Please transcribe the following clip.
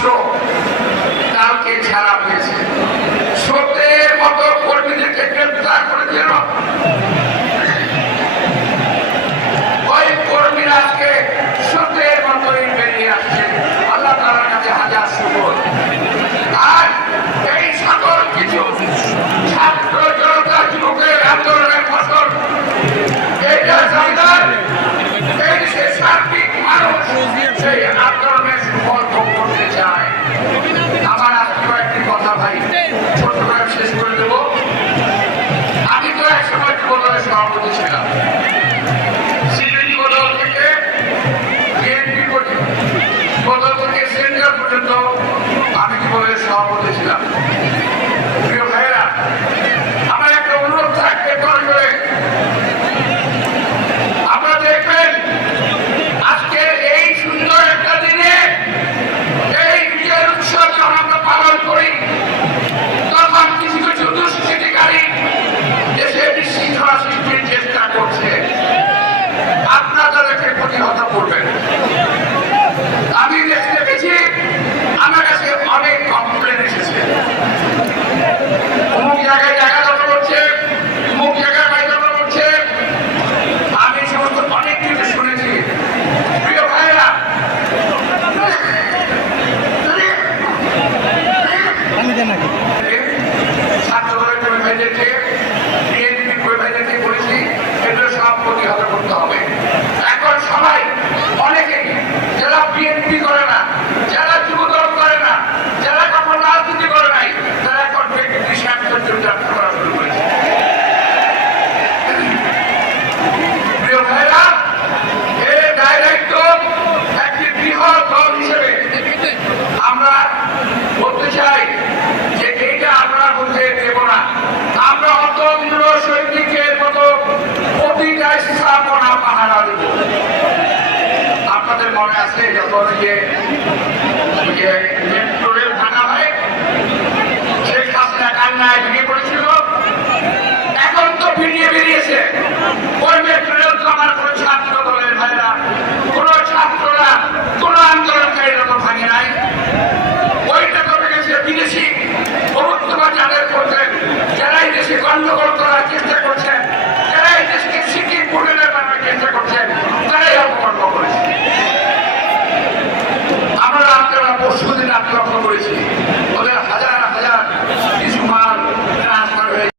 500 কালকে ছাড়া হয়েছে। স্রোতের মতো কর্মীদেরকে গ্রেফতার করে দিল। ওই কর্মীরা আজকে স্রোতের মতোই বেরিয়ে আসছে। আল্লাহ তাআলার কাছে হাজার শুকর। আর এই সকল কিছু ছাত্র জনতা যুবকের আন্দোলনের ফসল, এটা সরকার এই দেশের সার্বিক মানুষ সেই আন্দোলনের সুফল ভোগ করতে চায়। আমার আজকে কয়েকটি কথা ভাই ছোট করে শেষ করে দেব। আমি তো এক সময় যুবদলের সভাপতি ছিলাম। সিলেটি বদল থেকে বিএনপি পর্যন্ত, বদল থেকে সেন্টার পর্যন্ত আমি যুবদলের সভাপতি ছিলাম। প্রিয় ভাইয়েরা, আমার একটা অনুরোধ থাকবে করে আপনারা দেখবেন আজকে এই সুন্দর একটা দিনে এই বিজয়ের উৎসব যখন আমরা পালন করি, তখন কিছু কিছু দুষ্কৃতিকারী দেশে বিশৃঙ্খলা সৃষ্টির চেষ্টা করছে। আপনারা তাদেরকে প্রতিহত করবেন। আমি দেখেছি, আমার কাছে অনেক কমপ্লেন এসেছে। অমুক জায়গায় জায়গা দখল করছে, অমুক জায়গায় বাড়ি দখল করছে। আমি সমস্ত অনেক কিছু শুনেছি। প্রিয় ভাইরা, ছাত্রদলের কর্মী ভাইদেরকে, বিএনপি কর্মী ভাইদেরকে বলেছি এগুলো সব প্রতিহত করতে হবে। এখন সবাই অনেকেই যারা বিএনপি করে না, যারা যুবদল করে না, যারা কখন রাজনীতি করে নাই, তারা এখন ব্যক্তি স্বার্থের জন্য যাত্রা করা শুরু করেছে। প্রিয় ভাইরা, এর দায়িত্ব একটি বৃহৎ দল হিসেবে আমরা বলতে চাই যে এইটা আমরা বলতে দেব না। আমরা অতন্ত্র সৈনিকের মতো প্রতিটা স্থাপনা পাহারা দেব। আপনাদের মনে আছে যখন মেট্রো রেল ভাঙা হয়, শেখ হাসিনা কান্নায় ভেঙে পড়েছিল। এখন তো বেরিয়েছে ওই মেট্রো রেল তো আমার কোনো ছাত্র দলের ভাইরা, কোনো ছাত্ররা